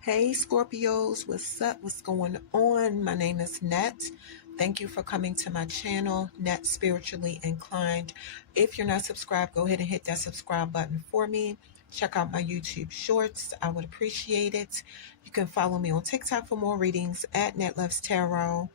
Hey Scorpios, what's up? What's going on? My name is Net. Thank you for coming to my channel, Net Spiritually Inclined. If you're not subscribed, go ahead and hit that subscribe button for me. Check out my YouTube shorts. I would appreciate it. You can follow me on TikTok for more readings at Net Loves Tarot.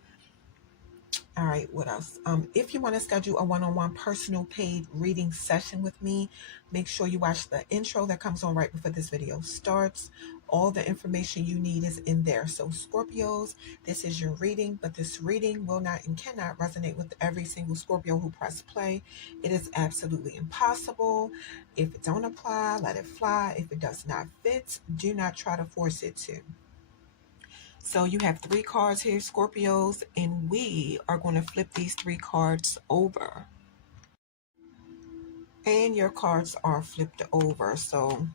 All right, what else? If you want to schedule a one-on-one personal paid reading session with me, make sure you watch the intro that comes on right before this video starts. All the information you need is in there. So Scorpios, this is your reading, but this reading will not and cannot resonate with every single Scorpio who pressed play. It is absolutely impossible. If it don't apply, let it fly. If it does not fit, do not try to force it to. So you have 3 cards here, Scorpios, and we are going to flip these 3 cards over. And your cards are flipped over. So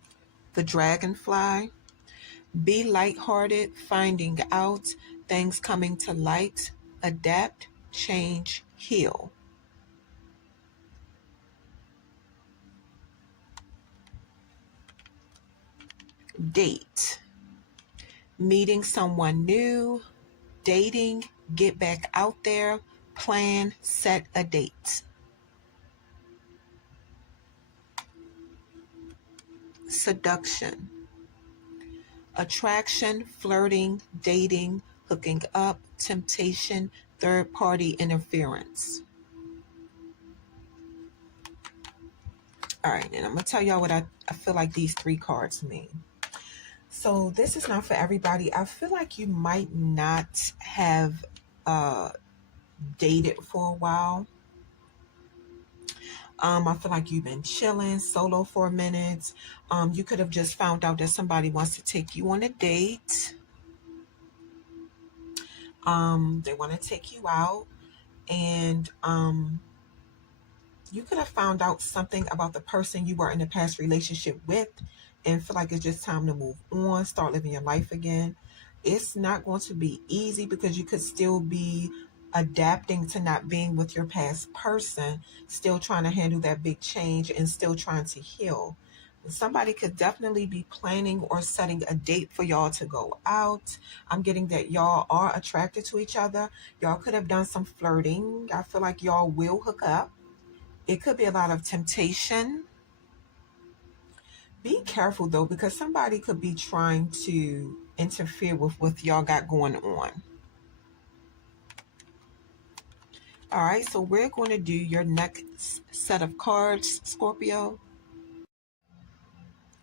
the Dragonfly, be lighthearted, finding out, things coming to light, adapt, change, heal. Date, meeting someone new, dating, get back out there, plan, set a date. Seduction, attraction, flirting, dating, hooking up, temptation, third-party interference. All right, and I'm going to tell y'all what I feel like these 3 cards mean. So this is not for everybody. I feel like you might not have dated for a while. I feel like you've been chilling solo for a minute. You could have just found out that somebody wants to take you on a date. They want to take you out, and you could have found out something about the person you were in a past relationship with and feel like it's just time to move on, start living your life again. It's not going to be easy because you could still be adapting to not being with your past person, still trying to handle that big change and still trying to heal. Somebody could definitely be planning or setting a date for y'all to go out. I'm getting that y'all are attracted to each other. Y'all could have done some flirting. I feel like y'all will hook up. It could be a lot of temptation. Be careful though, because somebody could be trying to interfere with what y'all got going on. All right, so we're going to do your next set of cards, Scorpio.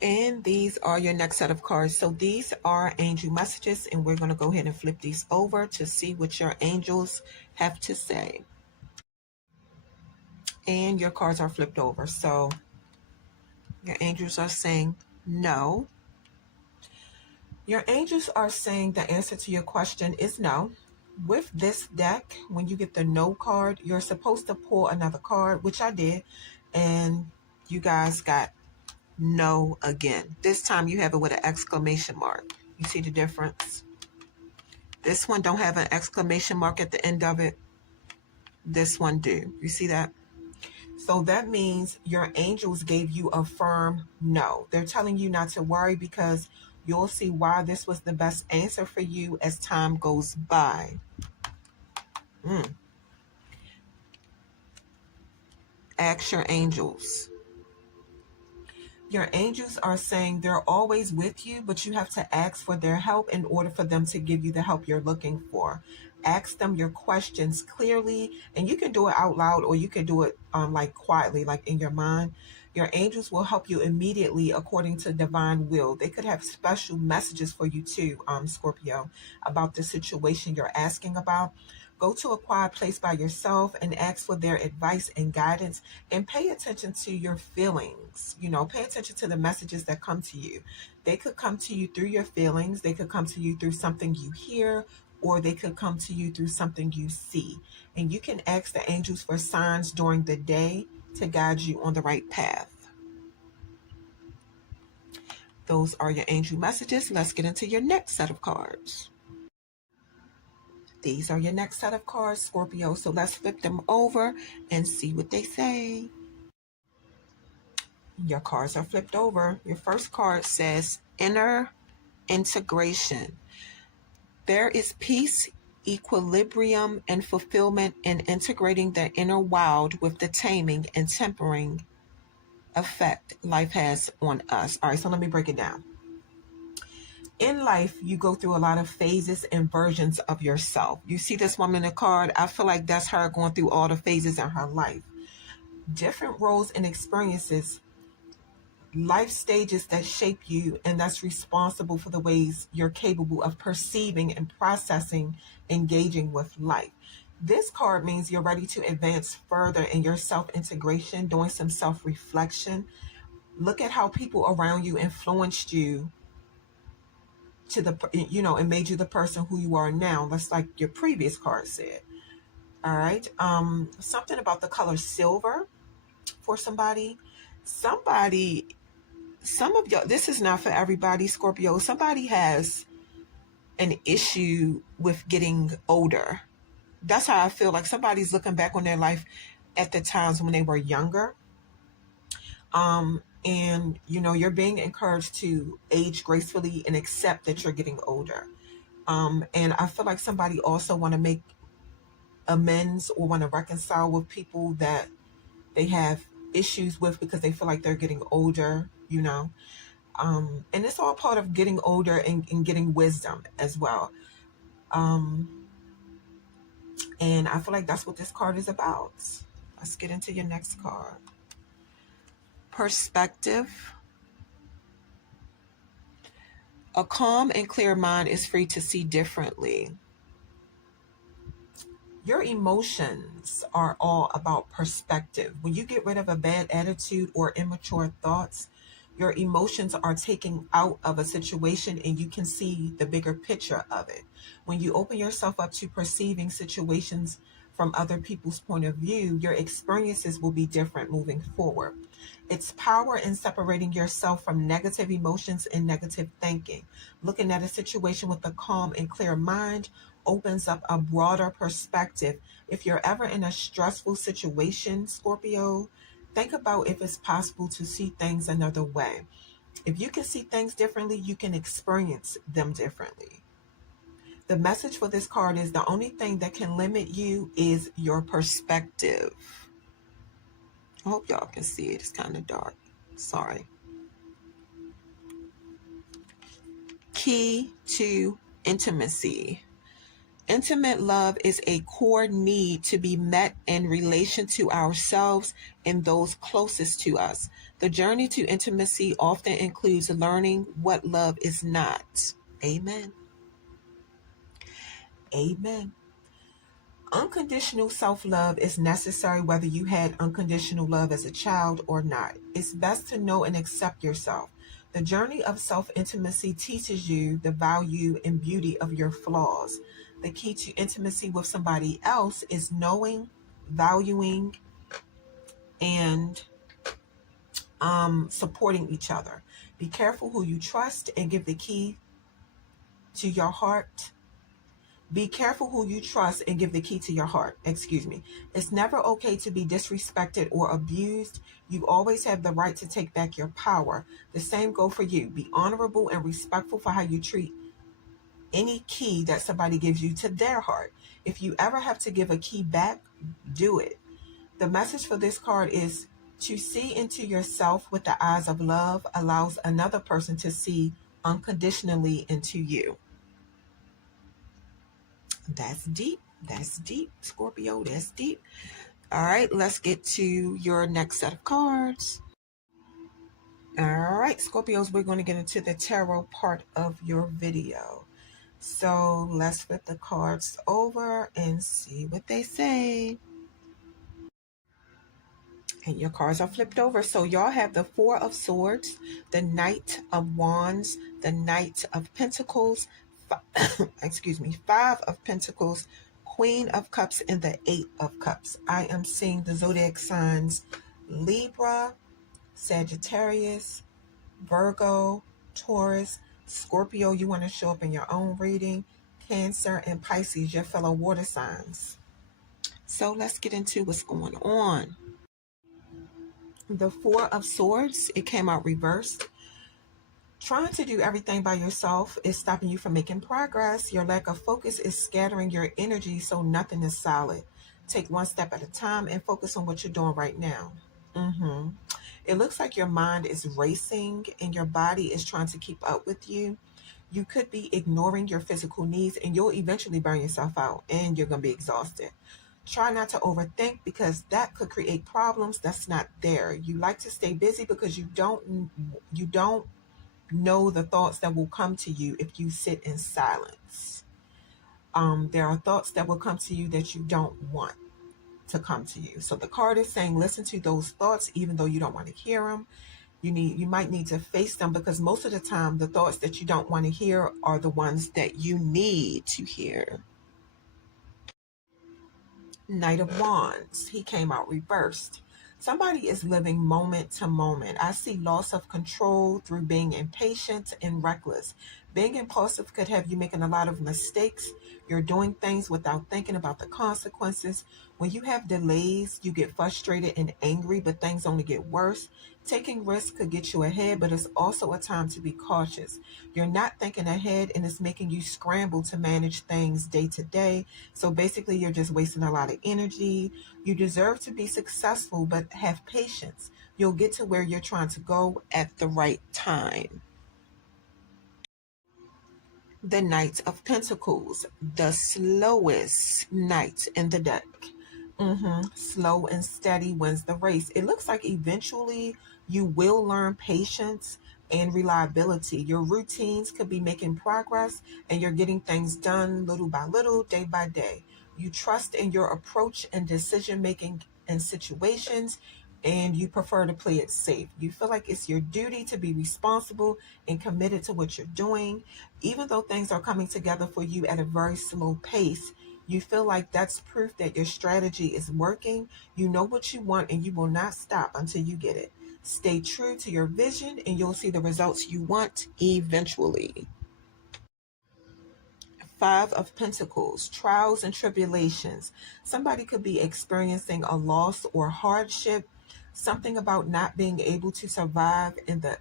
And these are your next set of cards. So these are angel messages, and we're going to go ahead and flip these over to see what your angels have to say. And your cards are flipped over. So your angels are saying no. Your angels are saying the answer to your question is no. With this deck, when you get the no card, you're supposed to pull another card, which I did, and you guys got no again. This time you have it with an exclamation mark. You see the difference? This one don't have an exclamation mark at the end of it. This one do. You see that? So that means your angels gave you a firm no. They're telling you not to worry because you'll see why this was the best answer for you as time goes by. Ask your angels. Your angels are saying they're always with you, but you have to ask for their help in order for them to give you the help you're looking for. Ask them your questions clearly, and you can do it out loud or you can do it like quietly, like in your mind. Your angels will help you immediately according to divine will. They could have special messages for you too, Scorpio, about the situation you're asking about. Go to a quiet place by yourself and ask for their advice and guidance, and pay attention to your feelings. Pay attention to the messages that come to you. They could come to you through your feelings. They could come to you through something you hear, or they could come to you through something you see. And you can ask the angels for signs during the day to guide you on the right path. Those are your angel messages. Let's get into your next set of cards. These are your next set of cards, Scorpio. So let's flip them over and see what they say. Your cards are flipped over. Your first card says inner integration. There is peace, equilibrium, and fulfillment in integrating the inner wild with the taming and tempering effect life has on us. All right, so let me break it down. In life, you go through a lot of phases and versions of yourself. You see this woman in the card, I feel like that's her going through all the phases in her life. Different roles and experiences, life stages that shape you, and that's responsible for the ways you're capable of perceiving and processing, engaging with life. This card means you're ready to advance further in your self-integration, doing some self-reflection. Look at how people around you influenced you to and made you the person who you are now. That's like your previous card said. All right. Something about the color silver for somebody. Some of y'all, this is not for everybody, Scorpio. Somebody has an issue with getting older. That's how I feel. Like somebody's looking back on their life at the times when they were younger. And you're being encouraged to age gracefully and accept that you're getting older. And I feel like somebody also want to make amends or want to reconcile with people that they have issues with because they feel like they're getting older, and it's all part of getting older and getting wisdom as well. And I feel like that's what this card is about. Let's get into your next card. Perspective. A calm and clear mind is free to see differently. Your emotions are all about perspective. When you get rid of a bad attitude or immature thoughts, your emotions are taken out of a situation and you can see the bigger picture of it. When you open yourself up to perceiving situations from other people's point of view, your experiences will be different moving forward. It's power in separating yourself from negative emotions and negative thinking. Looking at a situation with a calm and clear mind opens up a broader perspective. If you're ever in a stressful situation, Scorpio, think about if it's possible to see things another way. If you can see things differently, you can experience them differently. The message for this card is the only thing that can limit you is your perspective. I hope y'all can see it. It's kind of dark. Sorry. Key to intimacy. Intimate love is a core need to be met in relation to ourselves and those closest to us. The journey to intimacy often includes learning what love is not. Amen. Amen. Unconditional self-love is necessary whether you had unconditional love as a child or not. It's best to know and accept yourself. The journey of self-intimacy teaches you the value and beauty of your flaws. The key to intimacy with somebody else is knowing, valuing, and supporting each other. Be careful who you trust and give the key to your heart. Be careful who you trust and give the key to your heart. Excuse me. It's never okay to be disrespected or abused. You always have the right to take back your power. The same go for you. Be honorable and respectful for how you treat any key that somebody gives you to their heart. If you ever have to give a key back, do it. The message for this card is To see into yourself with the eyes of love allows another person to see unconditionally into you. That's deep. That's deep, Scorpio. That's deep. All right, let's get to your next set of cards. All right, Scorpios, we're going to get into the tarot part of your video. So let's flip the cards over and see what they say. And your cards are flipped over. So y'all have the Four of Swords, the Knight of Wands, the Knight of Pentacles, excuse me, Five of Pentacles, Queen of Cups, and the Eight of Cups. I am seeing the zodiac signs Libra, Sagittarius, Virgo, Taurus, Scorpio. You want to show up in your own reading, Cancer, and Pisces, your fellow water signs. So let's get into what's going on. The Four of Swords, it came out reversed. Trying to do everything by yourself is stopping you from making progress. Your lack of focus is scattering your energy, so nothing is solid. Take one step at a time and focus on what you're doing right now. It looks like your mind is racing and your body is trying to keep up with you. You could be ignoring your physical needs and you'll eventually burn yourself out and you're going to be exhausted. Try not to overthink because that could create problems that's not there. You like to stay busy because you don't know the thoughts that will come to you if you sit in silence. There are thoughts that will come to you that you don't want to come to you. So the card is saying listen to those thoughts even though you don't want to hear them. You might need to face them because most of the time the thoughts that you don't want to hear are the ones that you need to hear. Knight of Wands, he came out reversed. Somebody is living moment to moment. I see loss of control through being impatient and reckless. Being impulsive could have you making a lot of mistakes. You're doing things without thinking about the consequences. When you have delays, you get frustrated and angry, but things only get worse. Taking risks could get you ahead, but it's also a time to be cautious. You're not thinking ahead and it's making you scramble to manage things day to day. So basically, you're just wasting a lot of energy. You deserve to be successful, but have patience. You'll get to where you're trying to go at the right time. The Knight of Pentacles, the slowest knight in the deck. Slow and steady wins the race. It looks like eventually you will learn patience and reliability. Your routines could be making progress and you're getting things done little by little, day by day. You trust in your approach and decision making in situations and you prefer to play it safe. You feel like it's your duty to be responsible and committed to what you're doing. Even though things are coming together for you at a very slow pace, you feel like that's proof that your strategy is working. You know what you want and you will not stop until you get it. Stay true to your vision and you'll see the results you want eventually. Five of Pentacles, trials and tribulations. Somebody could be experiencing a loss or hardship. Something about not being able to survive in the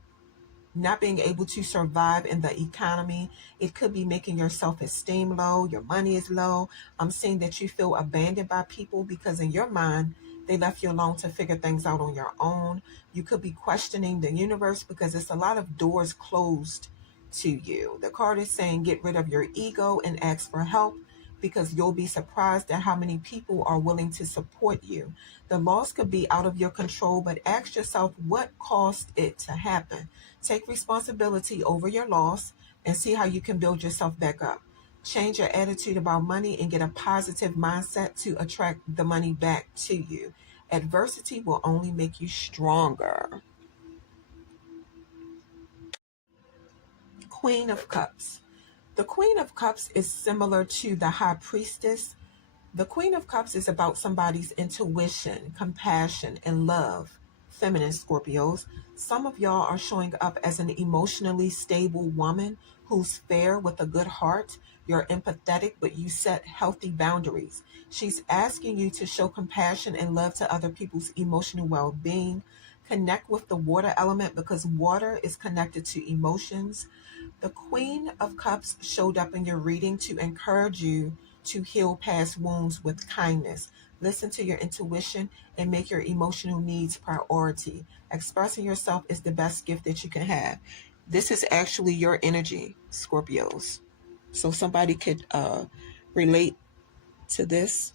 economy. It could be making your self-esteem low, your money is low. I'm seeing that you feel abandoned by people because in your mind, they left you alone to figure things out on your own. You could be questioning the universe because it's a lot of doors closed to you. The card is saying get rid of your ego and ask for help because you'll be surprised at how many people are willing to support you. The loss could be out of your control, but ask yourself what caused it to happen. Take responsibility over your loss and see how you can build yourself back up. Change your attitude about money and get a positive mindset to attract the money back to you. Adversity will only make you stronger. Queen of Cups. The Queen of Cups is similar to the High Priestess. The Queen of Cups is about somebody's intuition, compassion, and love. Feminine Scorpios, some of y'all are showing up as an emotionally stable woman who's fair with a good heart. You're empathetic, but you set healthy boundaries. She's asking you to show compassion and love to other people's emotional well-being. Connect with the water element because water is connected to emotions. The Queen of Cups showed up in your reading to encourage you to heal past wounds with kindness. Listen to your intuition and make your emotional needs priority. Expressing yourself is the best gift that you can have. This is actually your energy, Scorpios. So somebody could relate to this.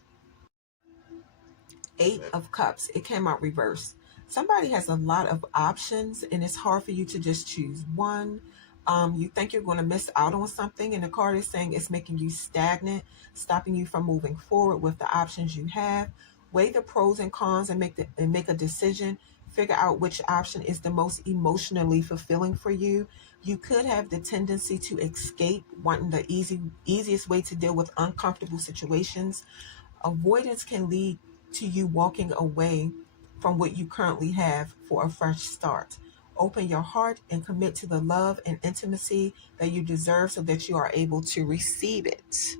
Eight of Cups. It came out reverse. Somebody has a lot of options, and it's hard for you to just choose one. You think you're going to miss out on something, and the card is saying it's making you stagnant, stopping you from moving forward with the options you have. Weigh the pros and cons and make a decision. Figure out which option is the most emotionally fulfilling for you. You could have the tendency to escape, wanting the easiest way to deal with uncomfortable situations. Avoidance can lead to you walking away from what you currently have for a fresh start. Open your heart and commit to the love and intimacy that you deserve so that you are able to receive it.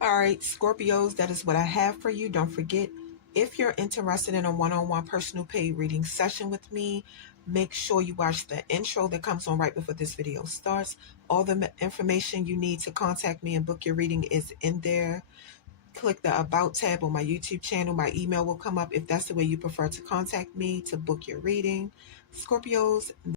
All right, Scorpios, that is what I have for you. Don't forget, if you're interested in a one-on-one personal paid reading session with me, make sure you watch the intro that comes on right before this video starts. All the information you need to contact me and book your reading is in there. Click the About tab on my YouTube channel. My email will come up if that's the way you prefer to contact me to book your reading. Scorpios,